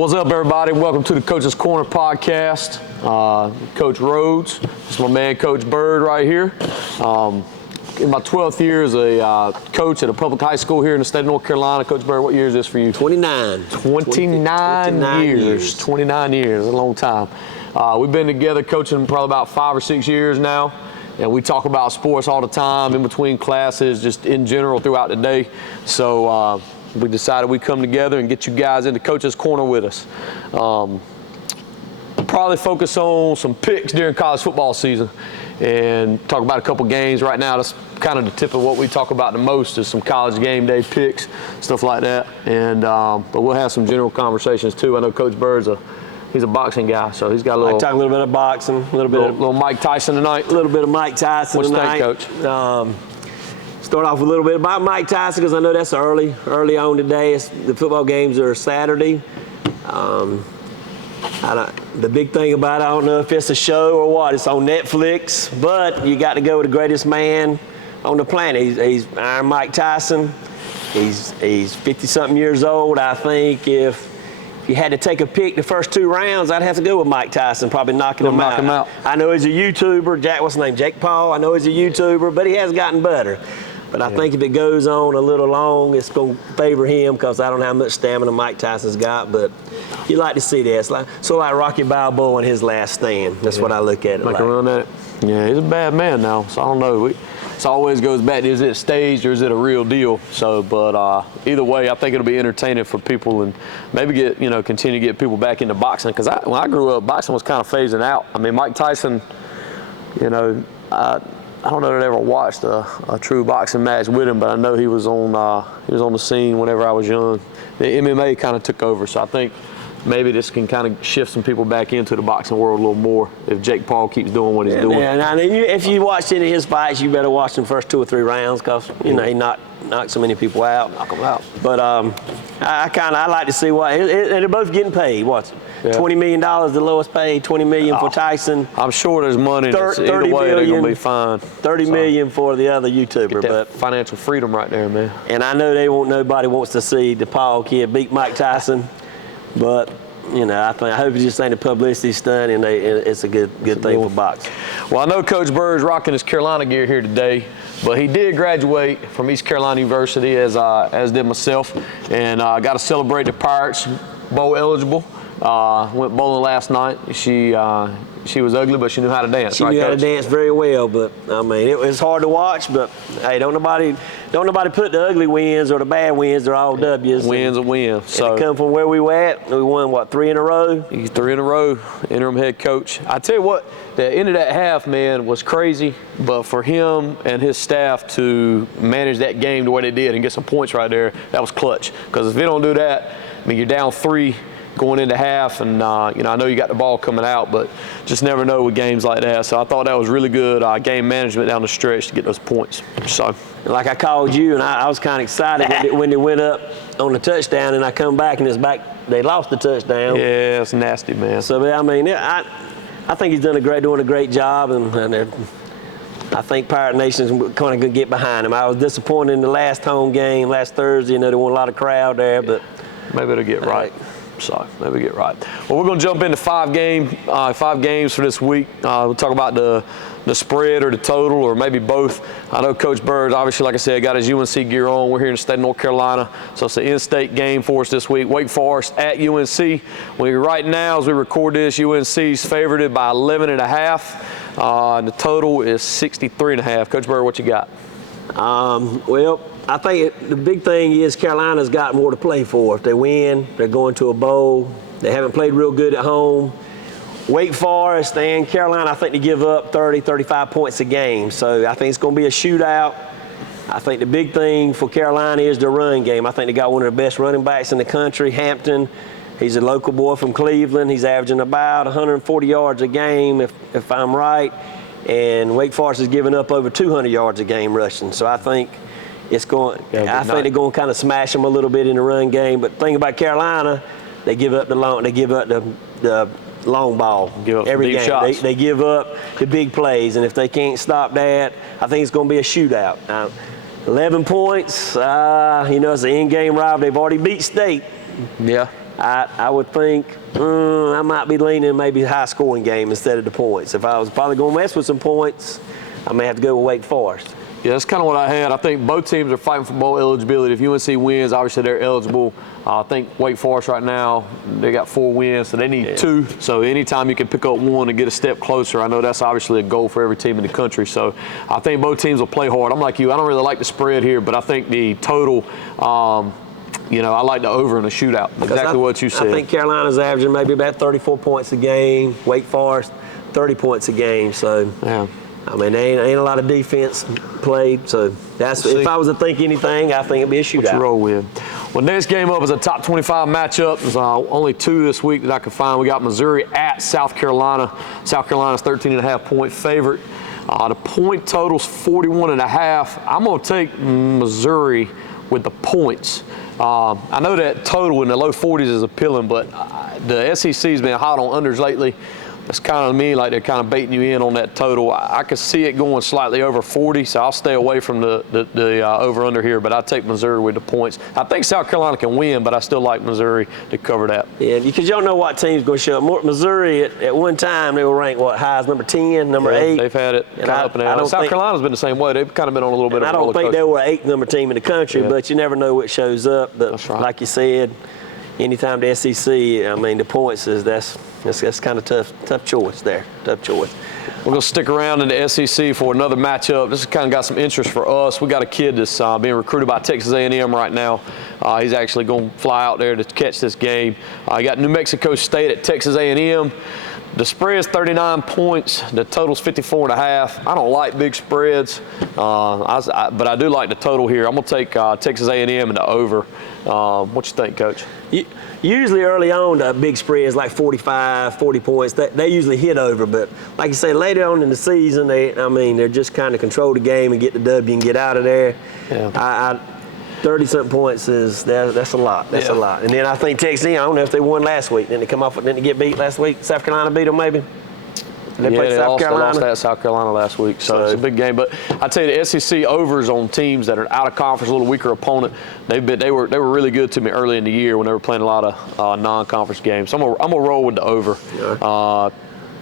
What's up, everybody? Welcome to the Coach's Corner podcast. Coach Rhodes, this is my man, Coach Bird, right here. In my 12th year as a coach at a public high school here in the state of North Carolina. Coach Bird, what year is this for you? 29. 29 years. 29 years, a long time. We've been together coaching probably about 5 or 6 years now. And we talk about sports all the time, in between classes, just in general throughout the day. So we decided we'd come together and get you guys into Coach's Corner with us. Probably focus on some picks during college football season and talk about a couple games right now. That's kind of the tip of what we talk about the most is some college game day picks, stuff like that. And but we'll have some general conversations too. I know Coach Bird's he's a boxing guy, so he's got a little. Talk a little bit of boxing, a little Mike Tyson tonight. A little bit of Mike Tyson tonight. What you think, Coach? Start off with a little bit about Mike Tyson because I know that's early on today. The football games are Saturday. The big thing about it, I don't know if it's a show or what. It's on Netflix, but you got to go with the greatest man on the planet. He's Iron Mike Tyson. He's 50-something years old. I think if you had to take a pick the first 2 rounds, I'd have to go with Mike Tyson, probably knocking him out. I know he's a YouTuber. What's his name? Jake Paul. I know he's a YouTuber, but he has gotten better. But I think if it goes on a little long, it's going to favor him because I don't know how much stamina Mike Tyson's got. But you like to see that. It's like Rocky Balboa in his last stand. That's what I look at it like. Around that. Yeah, he's a bad man now, so I don't know. It always goes back to, is it staged or is it a real deal? So, but either way, I think it'll be entertaining for people and maybe continue to get people back into boxing. Because when I grew up, boxing was kind of phasing out. I mean, Mike Tyson, I don't know that I ever watched a true boxing match with him, but I know he was on the scene whenever I was young. The MMA kind of took over, so I think maybe this can kind of shift some people back into the boxing world a little more if Jake Paul keeps doing what he's doing. Yeah, and if you watch any of his fights, you better watch the first 2 or 3 rounds because he knocked so many people out. Knock them out. But I like to see what, and they're both getting paid. What's $20 million, the lowest paid, $20 million for Tyson. I'm sure there's money. Either way, they're going to be fine. $30 million for the other YouTuber. But financial freedom right there, man. And I know nobody wants to see the Paul kid beat Mike Tyson, but I hope it just ain't a publicity stunt, and it's a good thing for boxing. Well, I know Coach Bird's rocking his Carolina gear here today, but he did graduate from East Carolina University, as did myself, and got to celebrate the Pirates bowl eligible. Went bowling last night. She was ugly, but she knew how to dance. She knew how to dance very well, but I mean, it was hard to watch. But hey, don't nobody put the ugly wins or the bad wins. They're all W's. Wins a win. So come from where we were at. We won 3 in a row. 3 in a row. Interim head coach. I tell you what, the end of that half, man, was crazy. But for him and his staff to manage that game the way they did and get some points right there, that was clutch. Because if they don't do that, I mean, you're down 3. Going into half, and I know you got the ball coming out, but just never know with games like that. So I thought that was really good game management down the stretch to get those points. So, like I called you, and I was kind of excited when they went up on the touchdown, and I come back and they lost the touchdown. Yeah, it's nasty, man. So I mean, I think he's doing a great job, and I think Pirate Nation's kind of going to get behind him. I was disappointed in the last home game last Thursday. There wasn't a lot of crowd there, but maybe it'll get right. So maybe get right. Well, we're going to jump into 5 games for this week. We'll talk about the spread or the total or maybe both. I know Coach Bird, obviously, like I said, got his UNC gear on. We're here in the state of North Carolina, so it's an in-state game for us this week. Wake Forest at UNC. Right now, as we record this, UNC's favored by 11.5. And the total is 63.5. Coach Bird, what you got? Well, I think the big thing is Carolina's got more to play for. If they win, they're going to a bowl. They haven't played real good at home. Wake Forest and Carolina, I think they give up 30, 35 points a game. So I think it's going to be a shootout. I think the big thing for Carolina is the run game. I think they got one of the best running backs in the country, Hampton. He's a local boy from Cleveland. He's averaging about 140 yards a game, if I'm right. And Wake Forest is giving up over 200 yards a game rushing. So I think they're going to kind of smash them a little bit in the run game. But the thing about Carolina, they give up the long ball every game. Shots. They give up the big plays, and if they can't stop that, I think it's going to be a shootout. Now, 11 points, it's an in-game rival. They've already beat State. Yeah. I would think I might be leaning maybe high-scoring game instead of the points. If I was probably going to mess with some points, I may have to go with Wake Forest. Yeah, that's kind of what I had. I think both teams are fighting for bowl eligibility. If UNC wins, obviously they're eligible. I think Wake Forest right now, they got 4 wins, so they need 2. So anytime you can pick up 1 and get a step closer, I know that's obviously a goal for every team in the country. So I think both teams will play hard. I'm like you. I don't really like the spread here, but I think the total, I like the over in a shootout. Exactly what you said. I think Carolina's averaging maybe about 34 points a game. Wake Forest, 30 points a game. So, yeah. I mean, there ain't a lot of defense played. So that's if I was to think anything, I think it'd be a shootout. What you roll with. Well, next game up is a top 25 matchup. There's only 2 this week that I could find. We got Missouri at South Carolina. South Carolina's 13.5-point favorite. The point total's 41.5. I'm going to take Missouri with the points. I know that total in the low 40s is appealing, but the SEC's been hot on unders lately. That's kind of me, like they're kind of baiting you in on that total. I could see it going slightly over 40, so I'll stay away from the over-under here, but I take Missouri with the points. I think South Carolina can win, but I still like Missouri to cover that. Yeah, because you don't know what team's going to show up. Missouri, at one time, they were ranked, high as number 10, number 8? They've had it kind of up and down. South Carolina's been the same way. They've kind of been on a little bit of a roller coaster. I don't think they were an 8th number team in the country, but you never know what shows up. But that's right. Like you said, anytime the SEC, I mean, the points that's kind of tough choice there. Tough choice. We're going to stick around in the SEC for another matchup. This has kind of got some interest for us. We got a kid that's being recruited by Texas A&M right now. He's actually going to fly out there to catch this game. You got New Mexico State at Texas A&M. The spread's 39 points. The total's 54.5. I don't like big spreads, but I do like the total here. I'm going to take Texas A&M and the over. What you think, Coach? Usually early on, the big spreads like 45, 40 points. They usually hit over, but like you say, later on in the season, they're just kind of control the game and get the W and get out of there. Yeah. 30-something points that's a lot. That's a lot. And then I think Texas, I don't know if they won last week. Then they get beat last week. South Carolina beat them maybe. They lost at South Carolina last week, so it's a big game. But I tell you, the SEC overs on teams that are out of conference, a little weaker opponent. They were really good to me early in the year when they were playing a lot of non-conference games. So I'm gonna roll with the over,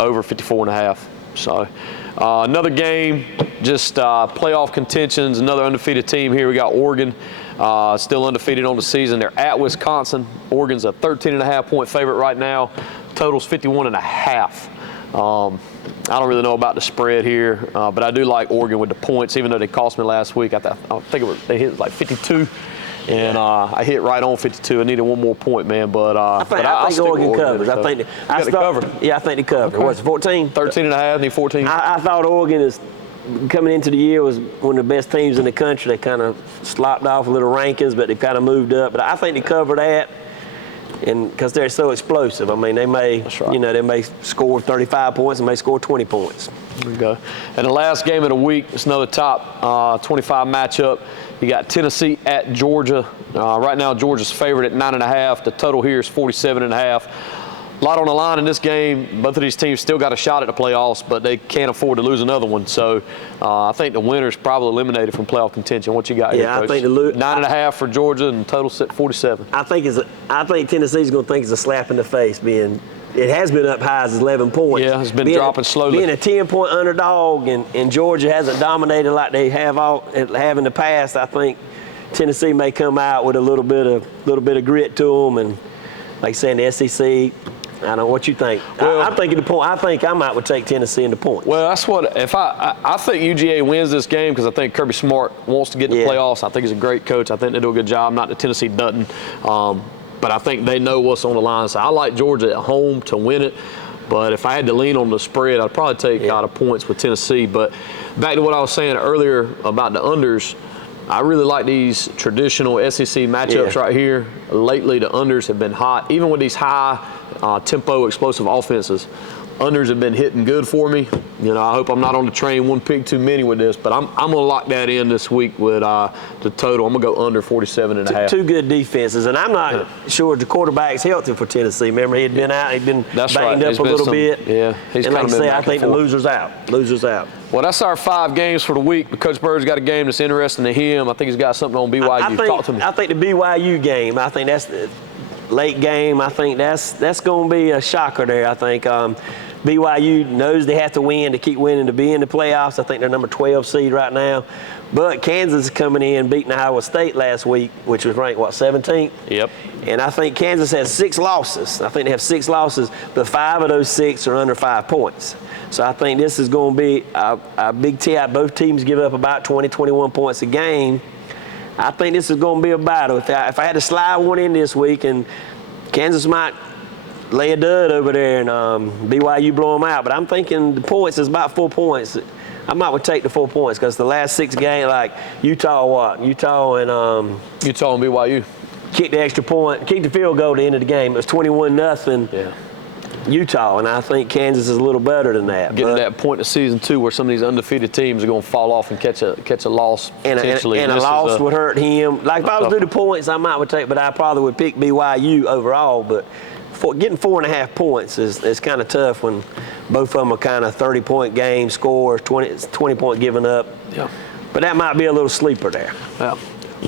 over 54.5. So another game, just playoff contentions. Another undefeated team here. We got Oregon. Still undefeated on the season. They're at Wisconsin. Oregon's a 13.5-point favorite right now. Total's 51.5. I don't really know about the spread here, but I do like Oregon with the points, even though they cost me last week. I think they hit like 52, and I hit right on 52. I needed one more point, man. But I think Oregon covers. I think they cover. Yeah, I think they cover. Okay. What's it, 14? 13.5, need 14. I thought Oregon is coming into the year was one of the best teams in the country. They kind of slopped off a little rankings, but they kind of moved up. But I think they cover that. And because they're so explosive, I mean, they may, they may score 35 points and may score 20 points. There we go. And the last game of the week, it's another top 25 matchup. You got Tennessee at Georgia. Right now, Georgia's favored at 9.5. The total here is 47.5. A lot on the line in this game. Both of these teams still got a shot at the playoffs, but they can't afford to lose another one. So I think the winner's probably eliminated from playoff contention. What you got here, Coach? I think 9.5 for Georgia and total set 47. I think Tennessee's going to think it's a slap in the face. It has been up high as 11 points. Yeah, it's been dropping slowly. Being a 10-point underdog and Georgia hasn't dominated like they have in the past, I think Tennessee may come out with a little bit of grit to them. And like saying the SEC. I don't know what you think. Well, I'm thinking the point. I think I might would take Tennessee in the points. Well, that's what if I think UGA wins this game because I think Kirby Smart wants to get in the playoffs. I think he's a great coach. I think they do a good job. Not that Tennessee doesn't, but I think they know what's on the line. So I like Georgia at home to win it. But if I had to lean on the spread, I'd probably take out of points with Tennessee. But back to what I was saying earlier about the unders. I really like these traditional SEC matchups right here. Lately, the unders have been hot. Even with these high tempo, explosive offenses, unders have been hitting good for me. I hope I'm not on the train one pick too many with this, but I'm going to lock that in this week with the total. I'm going to go under 47.5. Two good defenses, and I'm not sure the quarterback's healthy for Tennessee. Remember, he'd been out. He'd been banged up a little bit. Yeah, he's and kind like of I say, I think the loser's out. Loser's out. Well, that's our 5 games for the week. But Coach Bird's got a game that's interesting to him. I think he's got something on BYU. Talk to me. I think the BYU game, I think that's late game. I think that's going to be a shocker there. I think BYU knows they have to win to keep winning to be in the playoffs. I think they're number 12 seed right now. But Kansas is coming in, beating Iowa State last week, which was ranked, 17th? Yep. And I think Kansas has 6 losses. I think they have 6 losses, but 5 of those 6 are under 5 points. So I think this is going to be a big test. Both teams give up about 20, 21 points a game. I think this is going to be a battle. If I had to slide one in this week, and Kansas might lay a dud over there and BYU blow them out. But I'm thinking the points is about 4 points. I might would take the 4 points because the last 6 games, like Utah and BYU kicked the extra point, kicked the field goal at the end of the game. It was 21-0. Yeah. Utah, and I think Kansas is a little better than that. Getting to that point of season 2 where some of these undefeated teams are going to fall off and catch a loss potentially. And a loss would hurt him. Like if I was to do the points, I might would take, but I probably would pick BYU overall. But getting 4.5 points is kind of tough when both of them are kind of 30-point game scores, 20-point giving up. Yeah. But that might be a little sleeper there. Yeah.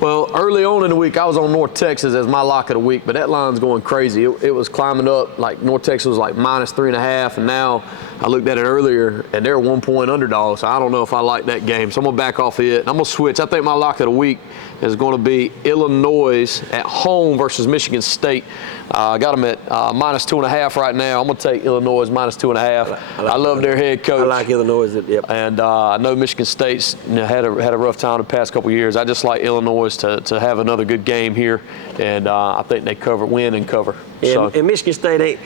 Well, early on in the week, I was on North Texas as my lock of the week, but that line's going crazy. It was climbing up. Like North Texas was like -3.5, and now I looked at it earlier, and they're 1-point underdogs. So I don't know if I like that game. So I'm going to back off of it. I'm going to switch. I think my lock of the week is going to be Illinois at home versus Michigan State. I got them at -2.5 right now. I'm going to take Illinois -2.5. I love their head coach. I like Illinois. Yep. And I know Michigan State's had a rough time the past couple of years. I just like Illinois to have another good game here, and I think they win and cover. And Michigan State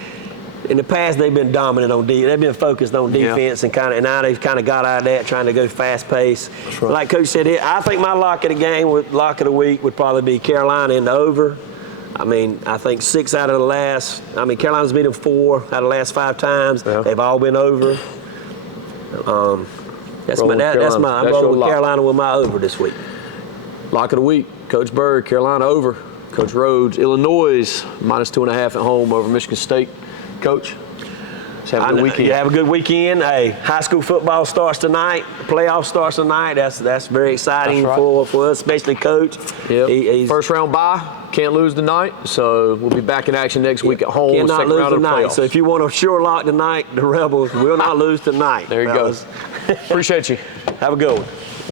in the past they've been dominant on defense. They've been focused on defense, and now they've kind of got out of that, trying to go fast pace. Right. Like Coach said, I think my lock of the week would probably be Carolina in the over. I mean, I think 6 out of the last. I mean, Carolina's beat them 4 out of the last 5 times. Yeah. They've all been over. I'm rolling with Carolina with my over this week. Lock of the week, Coach Bird, Carolina over. Coach Rhodes, Illinois -2.5 at home over Michigan State. Coach, let's have a good weekend. You have a good weekend. Hey, high school football starts tonight. The playoff starts tonight. That's very exciting for us, especially Coach. Yep. First round bye. Can't lose tonight, so we'll be back in action next week at home. Cannot lose tonight. So if you want a sure lock tonight, the Rebels will not lose tonight. There you go. Appreciate you. Have a good one.